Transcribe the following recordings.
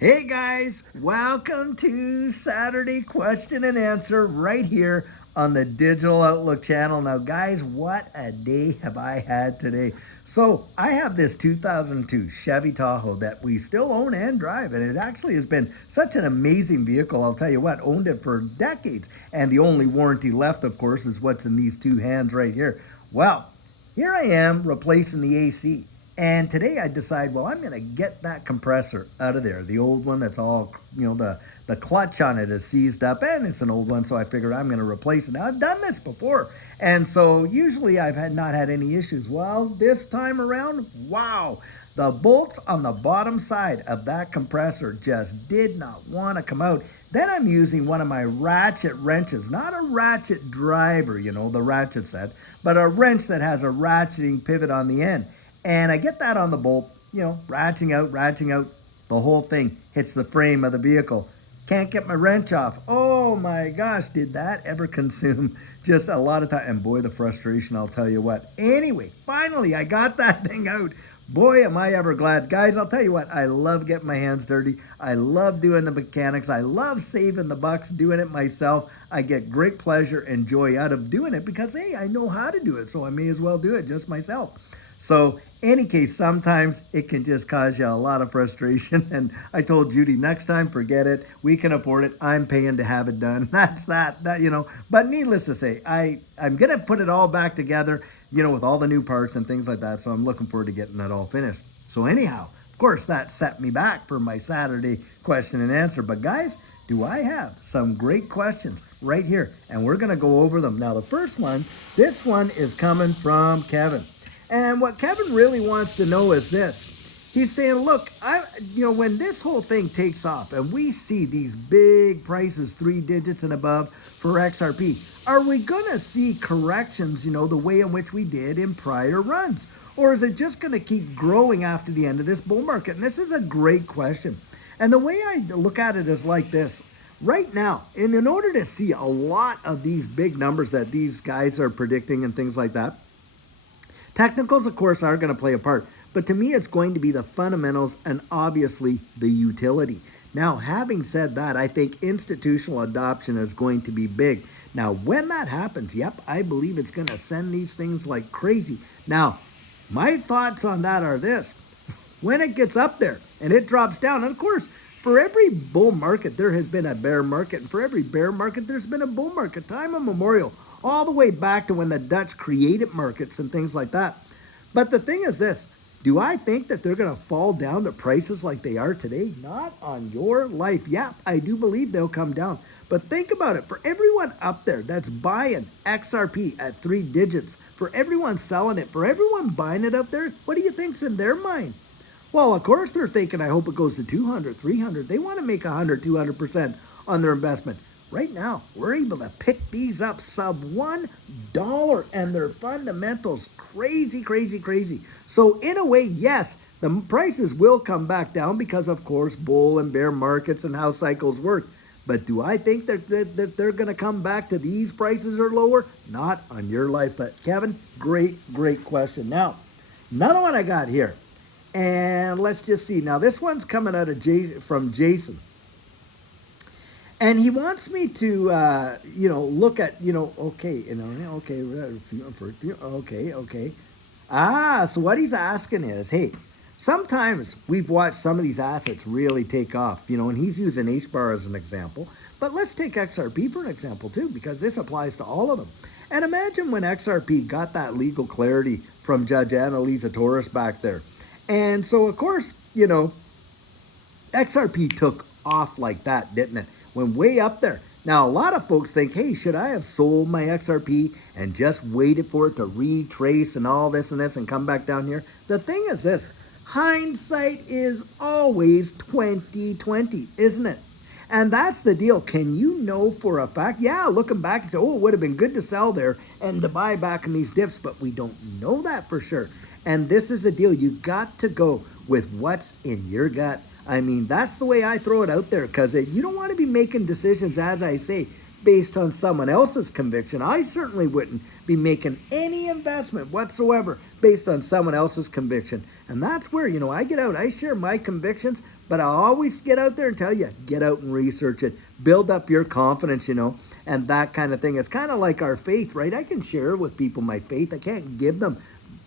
Hey guys, welcome to Saturday Question and Answer right here on the Digital Outlook channel. Now guys, what a day have I had today. So I have this 2002 Chevy Tahoe that we still own and drive, and it actually has been such an amazing vehicle. I'll tell you what, owned it for decades, and the only warranty left, of course, is what's in these two hands right here. Well, here I am replacing the AC. And today I decide, well, I'm going to get that compressor out of there. The old one that's all, the clutch on it is seized up, and it's an old one, so I figured I'm going to replace it. Now, I've done this before, and so usually I've not had any issues. Well, this time around, wow, the bolts on the bottom side of that compressor just did not want to come out. Then I'm using one of my ratchet wrenches, not a ratchet driver, the ratchet set, but a wrench that has a ratcheting pivot on the end. And I get that on the bolt, ratcheting out. The whole thing hits the frame of the vehicle. Can't get my wrench off. Oh my gosh, did that ever consume just a lot of time? And boy, the frustration, I'll tell you what. Anyway, finally, I got that thing out. Boy, am I ever glad. Guys, I'll tell you what, I love getting my hands dirty. I love doing the mechanics. I love saving the bucks, doing it myself. I get great pleasure and joy out of doing it because, hey, I know how to do it, so I may as well do it just myself. So, any case, sometimes it can just cause you a lot of frustration. And I told Judy, next time, forget it. We can afford it. I'm paying to have it done. That's that. But needless to say, I'm going to put it all back together, with all the new parts and things like that. So I'm looking forward to getting that all finished. So anyhow, of course, that set me back for my Saturday question and answer. But guys, do I have some great questions right here? And we're going to go over them. Now, the first one, this one is coming from Kevin. And what Kevin really wants to know is this. He's saying, look, when this whole thing takes off and we see these big prices, 3 digits and above for XRP, are we going to see corrections, the way in which we did in prior runs? Or is it just going to keep growing after the end of this bull market? And this is a great question. And the way I look at it is like this. Right now, in order to see a lot of these big numbers that these guys are predicting and things like that, technicals, of course, are going to play a part, but to me, it's going to be the fundamentals and obviously the utility. Now, having said that, I think institutional adoption is going to be big. Now, when that happens, yep, I believe it's going to send these things like crazy. Now, my thoughts on that are this. When it gets up there and it drops down, and of course, for every bull market, there has been a bear market, and for every bear market, there's been a bull market, time immemorial, all the way back to when the Dutch created markets and things like that. But the thing is this, do I think that they're going to fall down to prices like they are today? Not on your life. Yeah, I do believe they'll come down. But think about it. For everyone up there that's buying XRP at 3 digits, for everyone selling it, for everyone buying it up there, what do you think's in their mind? Well, of course they're thinking, I hope it goes to 200, 300. They want to make 100, 200% on their investment. Right now, we're able to pick these up sub $1 and their fundamentals crazy, crazy, crazy. So in a way, yes, the prices will come back down because, of course, bull and bear markets and how cycles work. But do I think that they're going to come back to these prices or lower? Not on your life. But Kevin, great question. Now, another one I got here. And let's just see. Now, this one's coming out of from Jason. And he wants me to, look at, okay. So what he's asking is, hey, sometimes we've watched some of these assets really take off, and he's using H-bar as an example. But let's take XRP for an example, too, because this applies to all of them. And imagine when XRP got that legal clarity from Judge Annalisa Torres back there. And so, of course, XRP took off like that, didn't it? Went way up there. Now, a lot of folks think, hey, should I have sold my XRP and just waited for it to retrace and all this and this and come back down here? The thing is this, hindsight is always 20/20, isn't it? And that's the deal. Can you know for a fact? Yeah, looking back and say, oh, it would have been good to sell there and to buy back in these dips, but we don't know that for sure. And this is the deal. You got to go with what's in your gut. I mean, that's the way I throw it out there, because you don't want to be making decisions, as I say, based on someone else's conviction. I certainly wouldn't be making any investment whatsoever based on someone else's conviction. And that's where, I get out, I share my convictions, But I always get out there and tell you, get out and research it. Build up your confidence, and that kind of thing. It's kind of like our faith, right? I can share with people my faith. I can't give them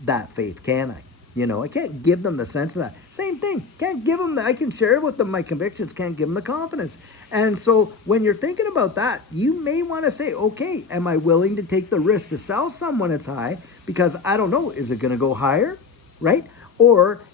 that faith, can I? I can't give them the sense of that. Same thing. Can't give them, I can share with them my convictions, can't give them the confidence. And so when you're thinking about that, you may want to say, okay, am I willing to take the risk to sell someone it's high? Because I don't know, is it going to go higher, right?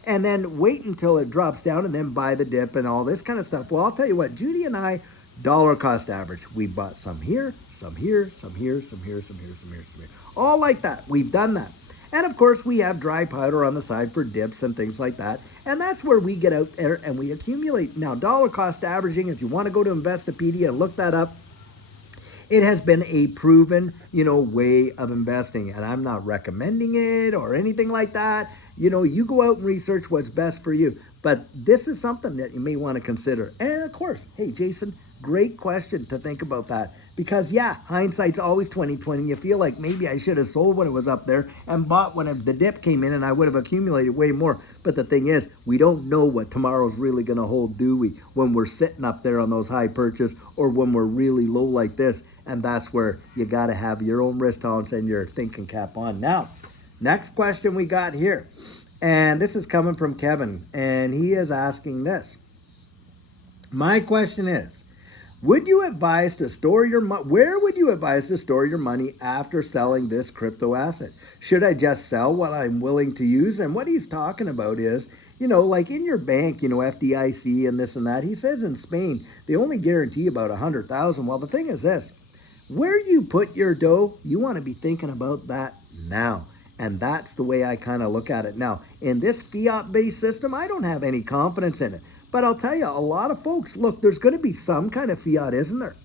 And then wait until it drops down and then buy the dip and all this kind of stuff. Well, I'll tell you what, Judy and I, dollar cost average. We bought some here, some here, some here, some here, some here, some here, some here. All like that. We've done that. And of course, we have dry powder on the side for dips and things like that. And that's where we get out there and we accumulate. Now, dollar cost averaging, if you want to go to Investopedia and look that up, it has been a proven, way of investing. And I'm not recommending it or anything like that. You go out and research what's best for you. But this is something that you may want to consider. And of course, hey, Jason, great question to think about that. Because yeah, hindsight's always 20/20. You feel like maybe I should have sold when it was up there and bought when the dip came in and I would have accumulated way more. But the thing is, we don't know what tomorrow's really going to hold, do we? When we're sitting up there on those high purchase or when we're really low like this. And that's where you got to have your own risk tolerance and your thinking cap on. Now, next question we got here. And this is coming from Kevin. And he is asking this. My question is, would you advise to store your money? Where would you advise to store your money after selling this crypto asset? Should I just sell what I'm willing to use? And what he's talking about is, like in your bank, FDIC and this and that. He says in Spain, they only guarantee about 100,000. Well, the thing is this, where you put your dough, you want to be thinking about that now. And that's the way I kind of look at it. Now, in this fiat-based system, I don't have any confidence in it. But I'll tell you, a lot of folks, look, there's going to be some kind of fiat, isn't there?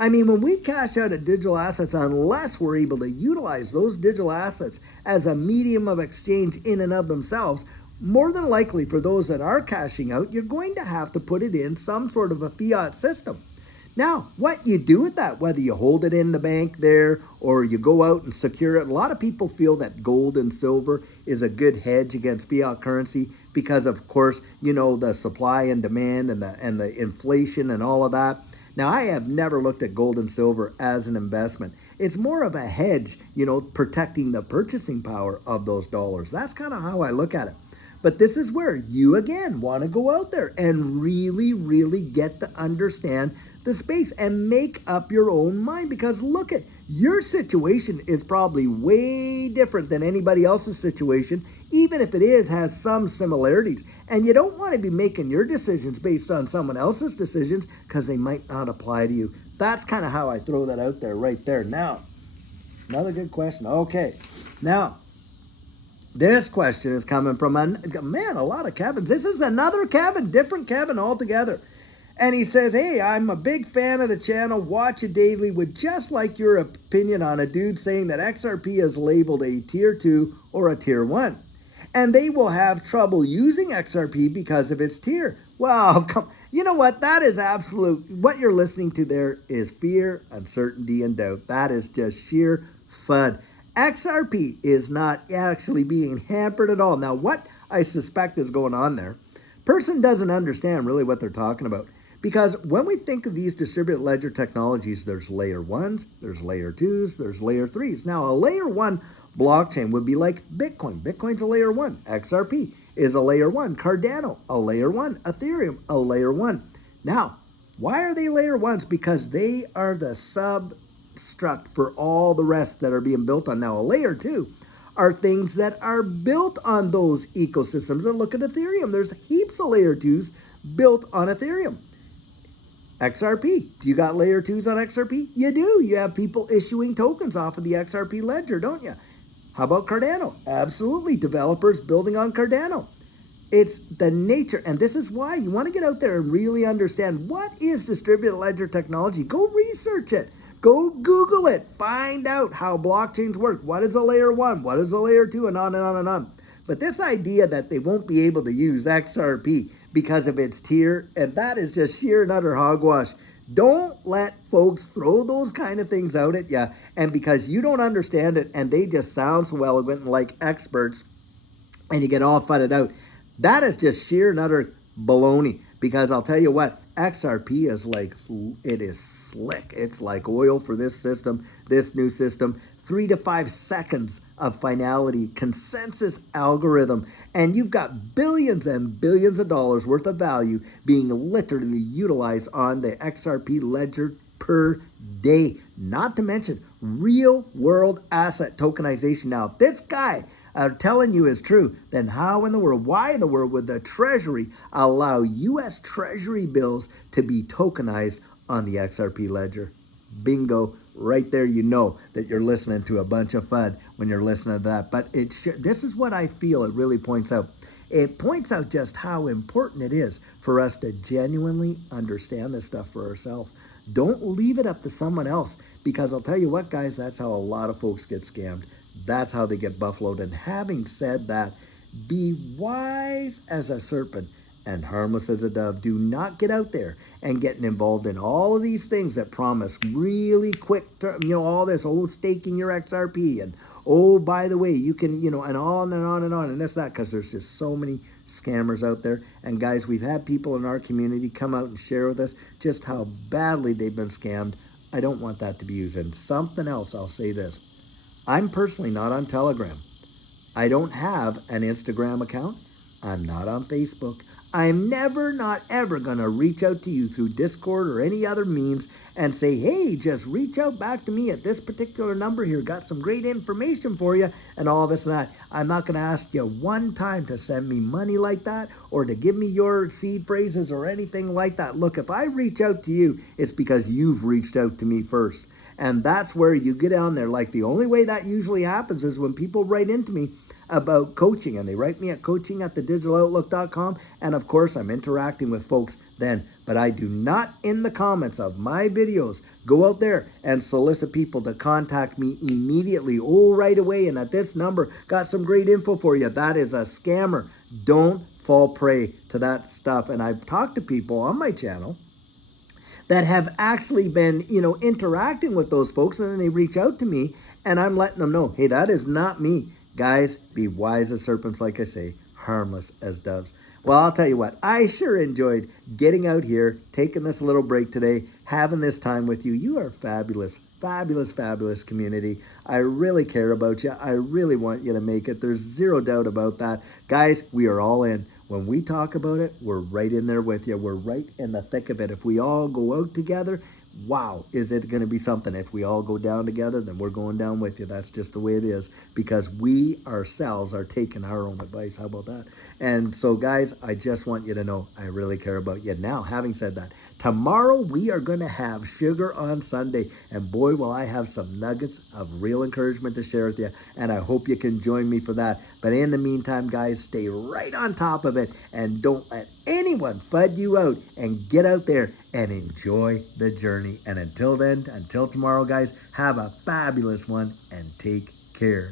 I mean, when we cash out at digital assets, unless we're able to utilize those digital assets as a medium of exchange in and of themselves, more than likely for those that are cashing out, you're going to have to put it in some sort of a fiat system. Now, what you do with that, whether you hold it in the bank there or you go out and secure it, a lot of people feel that gold and silver is a good hedge against fiat currency because, of course, the supply and demand and the inflation and all of that. Now, I have never looked at gold and silver as an investment. It's more of a hedge, protecting the purchasing power of those dollars. That's kind of how I look at it. But this is where you, again, want to go out there and really, really get to understand the space and make up your own mind, because look at your situation is probably way different than anybody else's situation, even if it has some similarities. And you don't want to be making your decisions based on someone else's decisions because they might not apply to you. That's kind of how I throw that out there right there. Now, another good question. Okay, now this question is coming from a lot of Kevins. This is another Kevin, different Kevin altogether. And he says, hey, I'm a big fan of the channel, watch it daily, would just like your opinion on a dude saying that XRP is labeled a tier 2 or a tier 1. And they will have trouble using XRP because of its tier. Well, you know what? That is absolute. What you're listening to there is fear, uncertainty, and doubt. That is just sheer FUD. XRP is not actually being hampered at all. Now, what I suspect is going on there, person doesn't understand really what they're talking about. Because when we think of these distributed ledger technologies, there's layer 1s, there's layer 2s, there's layer 3s. Now, a layer 1 blockchain would be like Bitcoin. Bitcoin's a layer 1. XRP is a layer 1. Cardano, a layer 1. Ethereum, a layer 1. Now, why are they layer 1s? Because they are the substruct for all the rest that are being built on. Now, a layer 2 are things that are built on those ecosystems. And look at Ethereum. There's heaps of layer 2s built on Ethereum. XRP. You got layer 2s on XRP? You do. You have people issuing tokens off of the XRP ledger, don't you? How about Cardano? Absolutely. Developers building on Cardano. It's the nature. And this is why you want to get out there and really understand what is distributed ledger technology. Go research it. Go Google it. Find out how blockchains work. What is a layer 1? What is a layer 2? And on and on and on. But this idea that they won't be able to use XRP because of its tier, and that is just sheer and utter hogwash. Don't let folks throw those kind of things out at you, and because you don't understand it and they just sound so eloquent and like experts and you get all fudded out, that is just sheer and utter baloney. because I'll tell you what, XRP is like, it is slick. It's like oil for this system, this new system. 3 to 5 seconds of finality, consensus algorithm, and you've got billions and billions of dollars worth of value being literally utilized on the XRP ledger per day. Not to mention real world asset tokenization. Now, if this guy are telling you is true, then how in the world, why in the world would the Treasury allow U.S. Treasury bills to be tokenized on the XRP ledger? Bingo, right there. You know that you're listening to a bunch of FUD when you're listening to that. But this is what I feel it really points out. It points out just how important it is for us to genuinely understand this stuff for ourselves. Don't leave it up to someone else, because I'll tell you what, guys, that's how a lot of folks get scammed. That's how they get buffaloed. And having said that, be wise as a serpent and harmless as a dove. Do not get out there and getting involved in all of these things that promise really quick, all this, staking your XRP, and by the way, you can, and on and on and on, and that, because there's just so many scammers out there. And guys, we've had people in our community come out and share with us just how badly they've been scammed. I don't want that to be used. And something else, I'll say this. I'm personally not on Telegram. I don't have an Instagram account. I'm not on Facebook. I'm never, not ever going to reach out to you through Discord or any other means and say, hey, just reach out back to me at this particular number here. Got some great information for you and all this and that. I'm not going to ask you one time to send me money like that or to give me your seed phrases or anything like that. Look, if I reach out to you, it's because you've reached out to me first. And that's where you get on there. Like, the only way that usually happens is when people write into me about coaching, and they write me at coaching@thedigital.outlook.com, and of course I'm interacting with folks then. But I do not, in the comments of my videos, go out there and solicit people to contact me immediately, right away, and at this number, got some great info for you. That is a scammer. Don't fall prey to that stuff. And I've talked to people on my channel that have actually been, interacting with those folks, and then they reach out to me, and I'm letting them know, hey, that is not me. Guys, be wise as serpents, like I say, harmless as doves. Well, I'll tell you what, I sure enjoyed getting out here, taking this little break today, having this time with you. You are fabulous, fabulous, fabulous community. I really care about you. I really want you to make it. There's zero doubt about that. Guys, we are all in. When we talk about it, we're right in there with you. We're right in the thick of it. If we all go out together, wow, is it going to be something? If we all go down together, then we're going down with you. That's just the way it is, because we ourselves are taking our own advice. How about that? And so, guys, I just want you to know I really care about you. Now, having said that, tomorrow we are going to have Sugar on Sunday, and boy, will I have some nuggets of real encouragement to share with you, and I hope you can join me for that. But in the meantime, guys, stay right on top of it, and don't let anyone FUD you out, and get out there and enjoy the journey. And until then, until tomorrow, guys, have a fabulous one and take care.